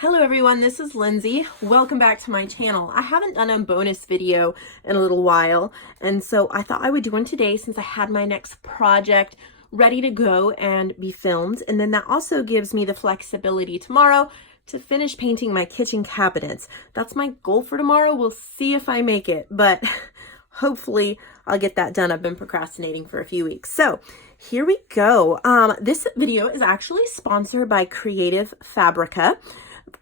Hello everyone, this is Lindsay. Welcome back to my channel. I haven't done a bonus video in a little while, and so I thought I would do one today since I had my next project ready to go and be filmed. And then that also gives me the flexibility tomorrow to finish painting my kitchen cabinets. That's my goal for tomorrow. We'll see if I make it, but hopefully I'll get that done. I've been procrastinating for a few weeks. So here we go. This video is actually sponsored by Creative Fabrica.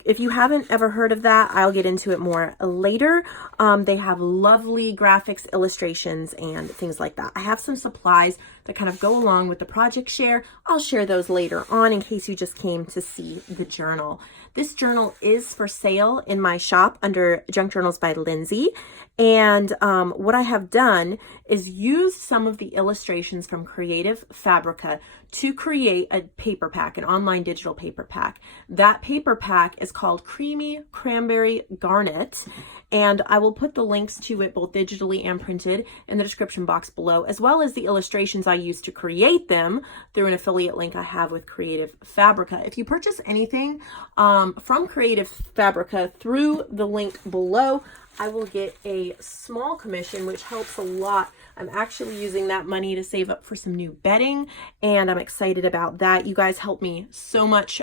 If you haven't ever heard of that, I'll get into it more later. They have lovely graphics, illustrations, and things like that. I have some supplies that kind of go along with the project share. I'll share those later on in case you just came to see the journal. This journal is for sale in my shop under Junk Journals by Lindsay. And what I have done is used some of the illustrations from Creative Fabrica to create a paper pack, an online digital paper pack. That paper pack is called Creamy Cranberry Garnet, and I will put the links to it both digitally and printed in the description box below, as well as the illustrations I used to create them through an affiliate link I have with Creative Fabrica. If you purchase anything from Creative Fabrica through the link below, I will get a small commission, which helps a lot. I'm actually using that money to save up for some new bedding, and I'm excited about that. You guys helped me so much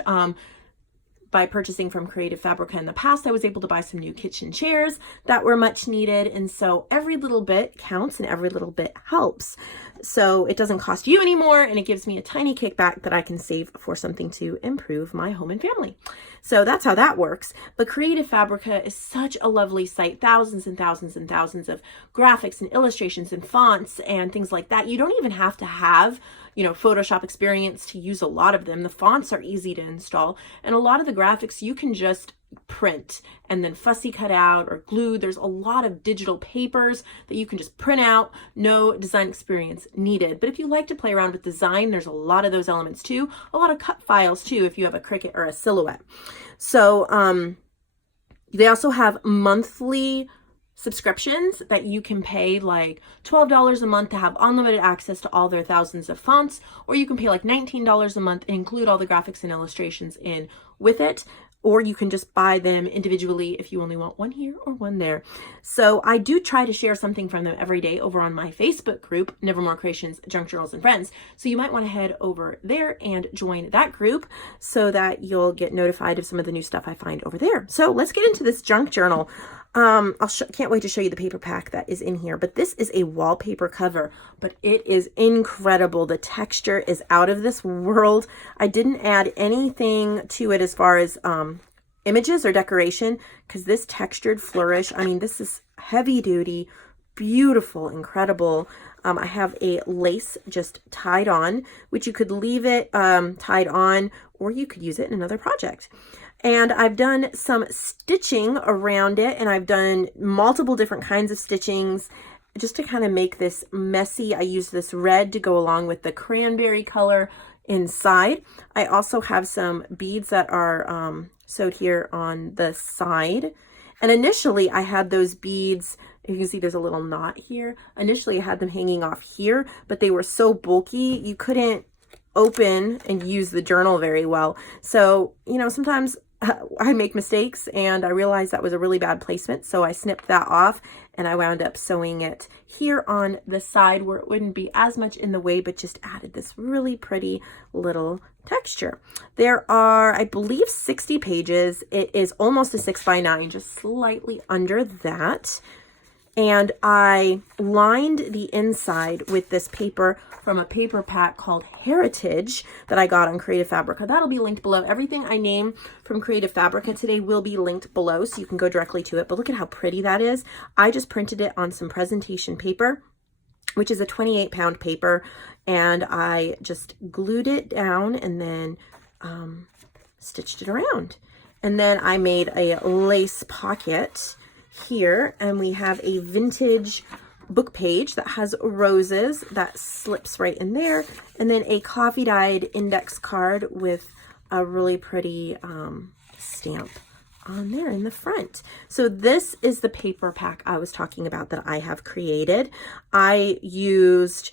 by purchasing from Creative Fabrica in the past. I was able to buy some new kitchen chairs that were much needed, and so every little bit counts and every little bit helps. So it doesn't cost you anymore, and it gives me a tiny kickback that I can save for something to improve my home and family. So that's how that works. But Creative Fabrica is such a lovely site. Thousands and thousands and thousands of graphics and illustrations and fonts and things like that. You don't even have to have, Photoshop experience to use a lot of them. The fonts are easy to install, and a lot of the graphics you can just print and then fussy cut out or glue. There's a lot of digital papers that you can just print out, no design experience needed. But if you like to play around with design, there's a lot of those elements too. A lot of cut files too if you have a Cricut or a Silhouette. So they also have monthly subscriptions that you can pay like $12 a month to have unlimited access to all their thousands of fonts, or you can pay like $19 a month and include all the graphics and illustrations in with it. Or you can just buy them individually if you only want one here or one there. So I do try to share something from them every day over on my Facebook group, Nevermore Creations, Junk Journals, and Friends. So you might want to head over there and join that group so that you'll get notified of some of the new stuff I find over there. So let's get into this junk journal. Can't wait to show you the paper pack that is in here, but this is a wallpaper cover, but it is incredible. The texture is out of this world. I didn't add anything to it as far as images or decoration, because this textured flourish, I mean, this is heavy duty, beautiful, incredible. I have a lace just tied on, which you could leave it tied on, or you could use it in another project. And I've done some stitching around it, and I've done multiple different kinds of stitchings just to kind of make this messy. I used this red to go along with the cranberry color inside. I also have some beads that are sewed here on the side. And initially I had those beads, you can see there's a little knot here. Initially I had them hanging off here, but they were so bulky you couldn't open and use the journal very well. So, sometimes I make mistakes, and I realized that was a really bad placement. So I snipped that off, and I wound up sewing it here on the side where it wouldn't be as much in the way, but just added this really pretty little texture. There are, I believe, 60 pages. It is almost a 6x9, just slightly under that. And I lined the inside with this paper from a paper pack called Heritage that I got on Creative Fabrica. That'll be linked below. Everything I name from Creative Fabrica today will be linked below, so you can go directly to it. But look at how pretty that is. I just printed it on some presentation paper, which is a 28-pound paper, and I just glued it down and then stitched it around. And then I made a lace pocket here, and we have a vintage book page that has roses that slips right in there, and then a coffee dyed index card with a really pretty stamp on there in the front. So this is the paper pack I was talking about that I have created. I used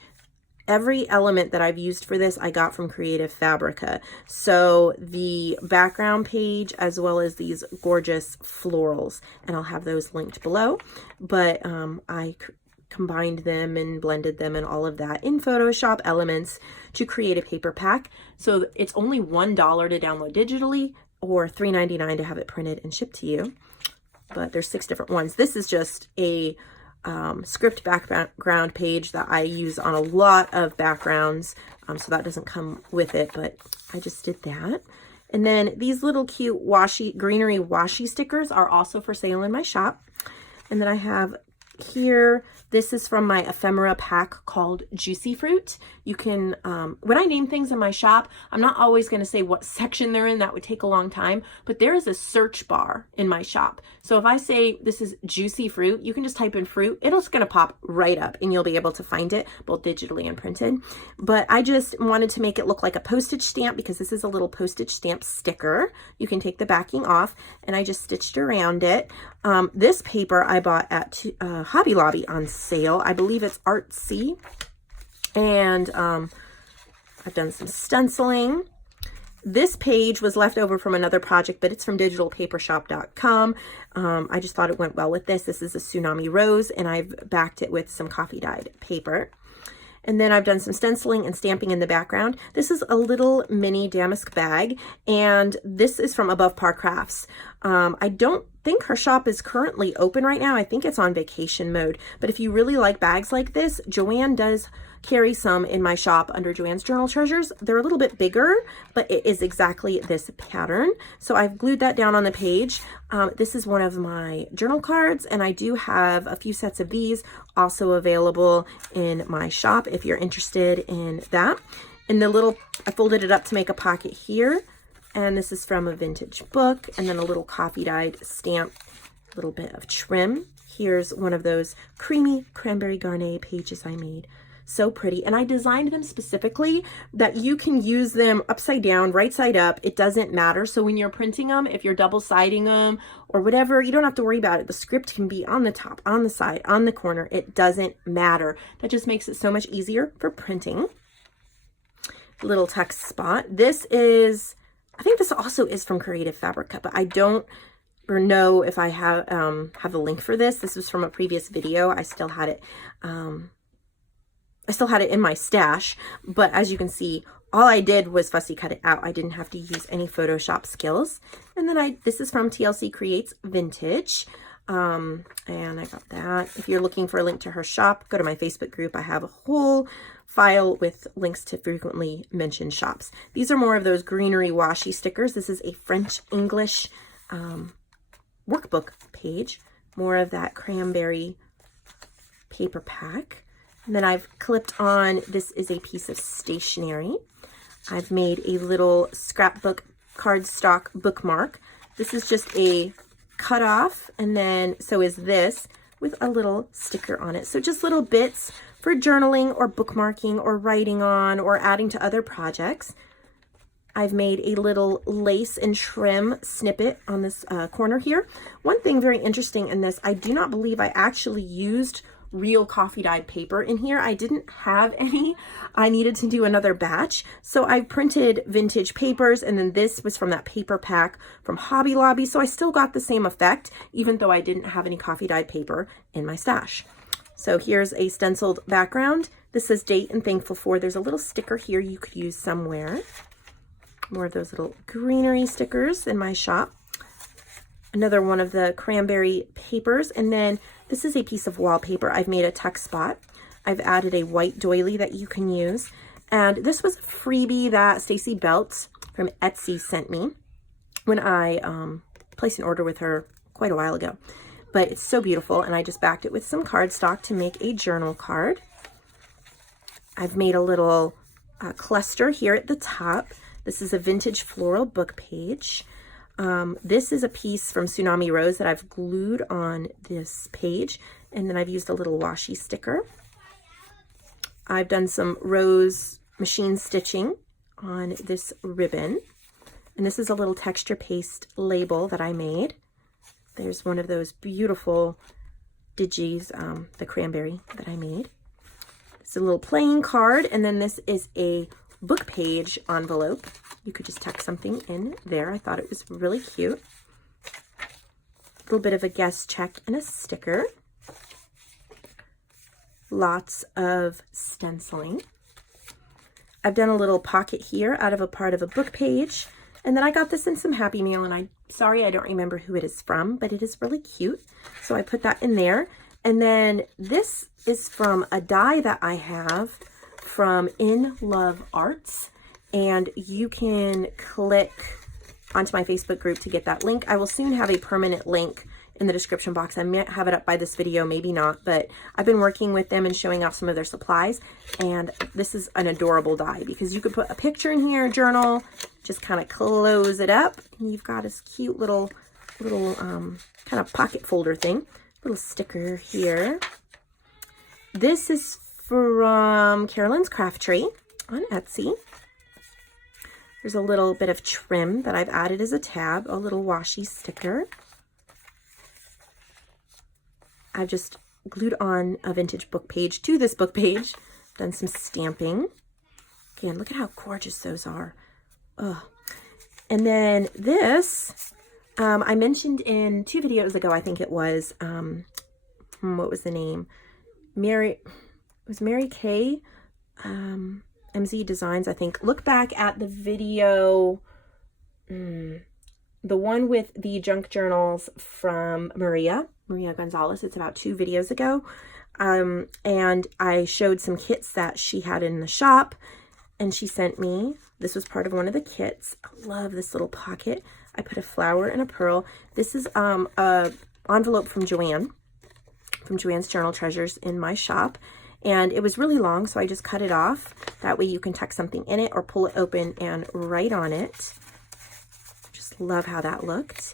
every element that I've used for this, I got from Creative Fabrica. So the background page, as well as these gorgeous florals, and I'll have those linked below. But I combined them and blended them and all of that in Photoshop Elements to create a paper pack. So it's only $1 to download digitally, or $3.99 to have it printed and shipped to you. But there's 6 different ones. This is just a script background page that I use on a lot of backgrounds, so that doesn't come with it, but I just did that. And then these little cute greenery washi stickers are also for sale in my shop. And then I have here, this is from my ephemera pack called Juicy Fruit. You can, when I name things in my shop, I'm not always going to say what section they're in. That would take a long time, but there is a search bar in my shop. So if I say this is Juicy Fruit, you can just type in fruit. It's going to pop right up and you'll be able to find it both digitally and printed. But I just wanted to make it look like a postage stamp because this is a little postage stamp sticker. You can take the backing off, and I just stitched around it. This paper I bought at Hobby Lobby on sale. I believe it's Artsy. And I've done some stenciling. This page was left over from another project, but it's from digitalpapershop.com. I just thought it went well with this. This is a Tsunami Rose, and I've backed it with some coffee dyed paper. And then I've done some stenciling and stamping in the background. This is a little mini damask bag, and this is from Above Par Crafts. I don't think her shop is currently open right now. I think it's on vacation mode. But if you really like bags like this, JoAnn does carry some in my shop under JoAnn's Journal Treasures. They're a little bit bigger, but it is exactly this pattern. So I've glued that down on the page. This is one of my journal cards, and I do have a few sets of these also available in my shop if you're interested in that. And I folded it up to make a pocket here. And this is from a vintage book, and then a little coffee dyed stamp, a little bit of trim. Here's one of those creamy cranberry Garnet pages I made. So pretty. And I designed them specifically that you can use them upside down, right side up. It doesn't matter. So when you're printing them, if you're double siding them or whatever, you don't have to worry about it. The script can be on the top, on the side, on the corner. It doesn't matter. That just makes it so much easier for printing. Little text spot. This is, I think this also is from Creative Fabrica, but I don't know if I have a link for this. This was from a previous video. I still had it in my stash, but as you can see, all I did was fussy cut it out. I didn't have to use any Photoshop skills. And then this is from TLC Creates Vintage. And I got that. If you're looking for a link to her shop, go to my Facebook group. I have a whole file with links to frequently mentioned shops. These are more of those greenery washi stickers. This is a French English workbook page. More of that cranberry paper pack. And then I've clipped on, this is a piece of stationery. I've made a little scrapbook cardstock bookmark. This is just a cut off, and then so is this with a little sticker on it. So just little bits for journaling or bookmarking or writing on or adding to other projects. I've made a little lace and trim snippet on this corner here. One thing very interesting in this, I do not believe I actually used real coffee dyed paper in here. I didn't have any. I needed to do another batch. So I printed vintage papers, and then this was from that paper pack from Hobby Lobby. So I still got the same effect, even though I didn't have any coffee dyed paper in my stash. So here's a stenciled background. This says date and thankful for. There's a little sticker here you could use somewhere. More of those little greenery stickers in my shop. Another one of the cranberry papers. And then this is a piece of wallpaper. I've made a tuck spot. I've added a white doily that you can use. And this was a freebie that Stacy Belt from Ellsie sent me when I placed an order with her quite a while ago. But it's so beautiful, and I just backed it with some cardstock to make a journal card. I've made a little cluster here at the top. This is a vintage floral book page. This is a piece from Tsunami Rose that I've glued on this page, and then I've used a little washi sticker. I've done some rose machine stitching on this ribbon, and this is a little texture paste label that I made. There's one of those beautiful Digis, the cranberry that I made. It's a little playing card, and then this is a book page envelope. You could just tuck something in there. I thought it was really cute. A little bit of a guest check and a sticker. Lots of stenciling. I've done a little pocket here out of a part of a book page. And then I got this in some Happy Meal, and sorry, I don't remember who it is from, but it is really cute. So I put that in there. And then this is from a die that I have from In Love Arts. And you can click onto my Facebook group to get that link. I will soon have a permanent link in the description box. I might have it up by this video, maybe not, but I've been working with them and showing off some of their supplies. And this is an adorable die because you could put a picture in here, journal, just kind of close it up, and you've got this cute little kind of pocket folder thing. Little sticker here. This is from Carolyn's Craft Tree on Etsy. There's a little bit of trim that I've added as a tab, a little washi sticker. I've just glued on a vintage book page to this book page, done some stamping. Again, look at how gorgeous those are. Ugh. And then this, I mentioned in 2 videos ago, I think it was, what was the name? Mary Kay, MZ Designs, I think. Look back at the video, the one with the junk journals from Maria Gonzalez. It's about 2 videos ago. And I showed some kits that she had in the shop, and she sent me, this was part of one of the kits. I love this little pocket. I put a flower and a pearl. This is a envelope from JoAnn, from JoAnn's Journal Treasures in my shop. And it was really long, so I just cut it off. That way you can tuck something in it or pull it open and write on it. Just love how that looked.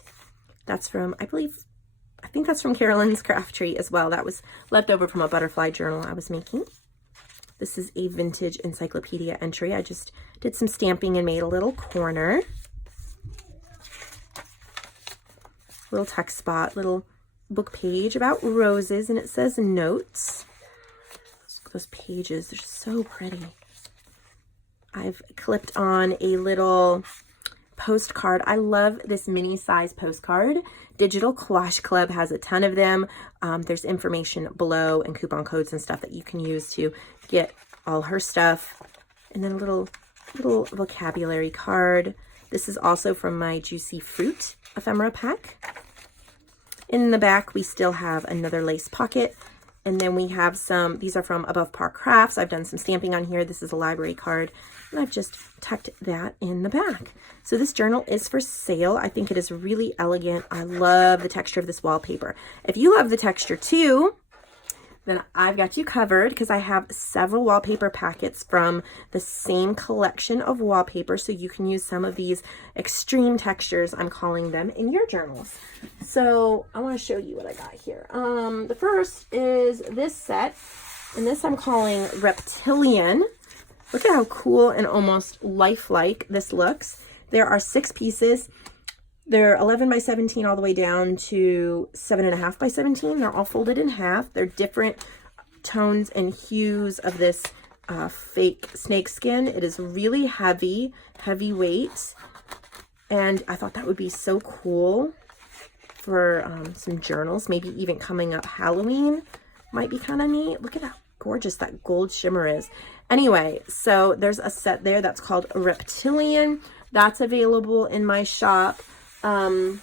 That's from, I think that's from Carolyn's Craft Tree as well. That was left over from a butterfly journal I was making. This is a vintage encyclopedia entry. I just did some stamping and made a little corner. Little text spot, little book page about roses, and it says notes. Those pages, they're so pretty. I've clipped on a little postcard. I love this mini size postcard. Digital Collage Club has a ton of them. There's information below and coupon codes and stuff that you can use to get all her stuff. And then a little vocabulary card. This is also from my Juicy Fruit ephemera pack. In the back, we still have another lace pocket. And then we have some, these are from Above Par Crafts. I've done some stamping on here. This is a library card, and I've just tucked that in the back. So this journal is for sale. I think it is really elegant. I love the texture of this wallpaper. If you love the texture too, then I've got you covered because I have several wallpaper packets from the same collection of wallpaper, so you can use some of these extreme textures, I'm calling them, in your journals. So I want to show you what I got here. The first is this set, and this I'm calling Reptilian. Look at how cool and almost lifelike this looks. There are 6 pieces. They're 11 by 17 all the way down to 7.5 by 17. They're all folded in half. They're different tones and hues of this fake snake skin. It is really heavy weight. And I thought that would be so cool for some journals. Maybe even coming up Halloween might be kind of neat. Look at how gorgeous that gold shimmer is. Anyway, so there's a set there that's called Reptilian. That's available in my shop. And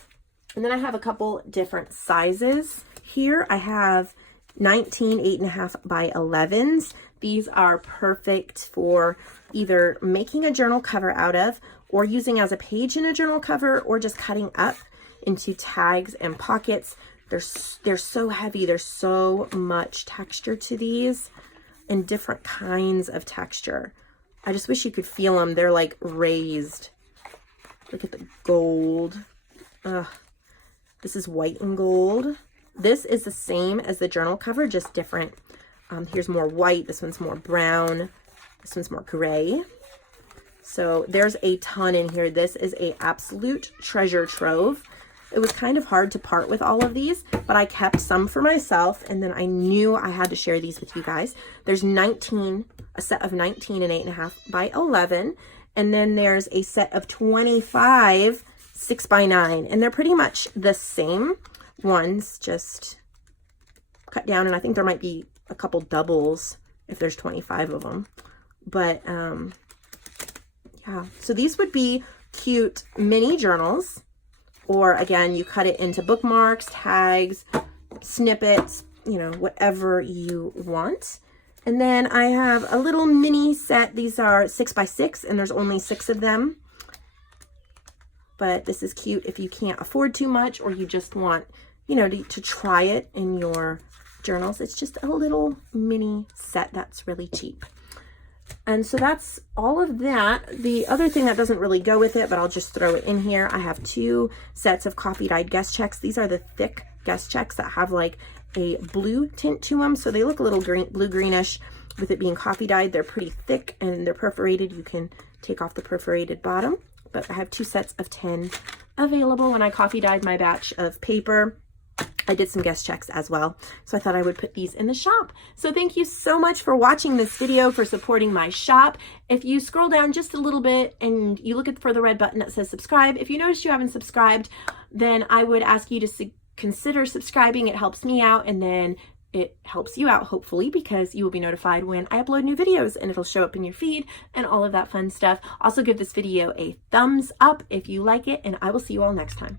then I have a couple different sizes here. I have 19 8.5 by 11s. These are perfect for either making a journal cover out of, or using as a page in a journal cover, or just cutting up into tags and pockets. They're so heavy. There's so much texture to these, and different kinds of texture. I just wish you could feel them. They're like raised. Look at the gold. This is white and gold. This is the same as the journal cover, just different. Here's more white. This one's more brown. This one's more gray. So there's a ton in here. This is a absolute treasure trove. it was kind of hard to part with all of these, but I kept some for myself, and then I knew I had to share these with you guys. There's 19, a set of 19 and 8.5 by 11, and then there's a set of 25 6 by 9, and they're pretty much the same ones, just cut down, and I think there might be a couple doubles if there's 25 of them. But yeah, so these would be cute mini journals, or again, you cut it into bookmarks, tags, snippets, you know, whatever you want. And then I have a little mini set. These are 6 by 6, and there's only 6 of them. But this is cute if you can't afford too much, or you just want, you know, to try it in your journals. It's just a little mini set that's really cheap. And so that's all of that. The other thing that doesn't really go with it, but I'll just throw it in here, I have 2 sets of coffee dyed guest checks. These are the thick guest checks that have like a blue tint to them, so they look a little green, blue-greenish. With it being coffee dyed, they're pretty thick and they're perforated. You can take off the perforated bottom, but I have 2 sets of 10 available. When I coffee dyed my batch of paper, I did some guest checks as well, so I thought I would put these in the shop. So thank you so much for watching this video, for supporting my shop. If you scroll down just a little bit and you look for the red button that says subscribe, if you notice you haven't subscribed, then I would ask you to consider subscribing. It helps me out, and then it helps you out, hopefully, because you will be notified when I upload new videos, and it'll show up in your feed and all of that fun stuff. Also, give this video a thumbs up if you like it, and I will see you all next time.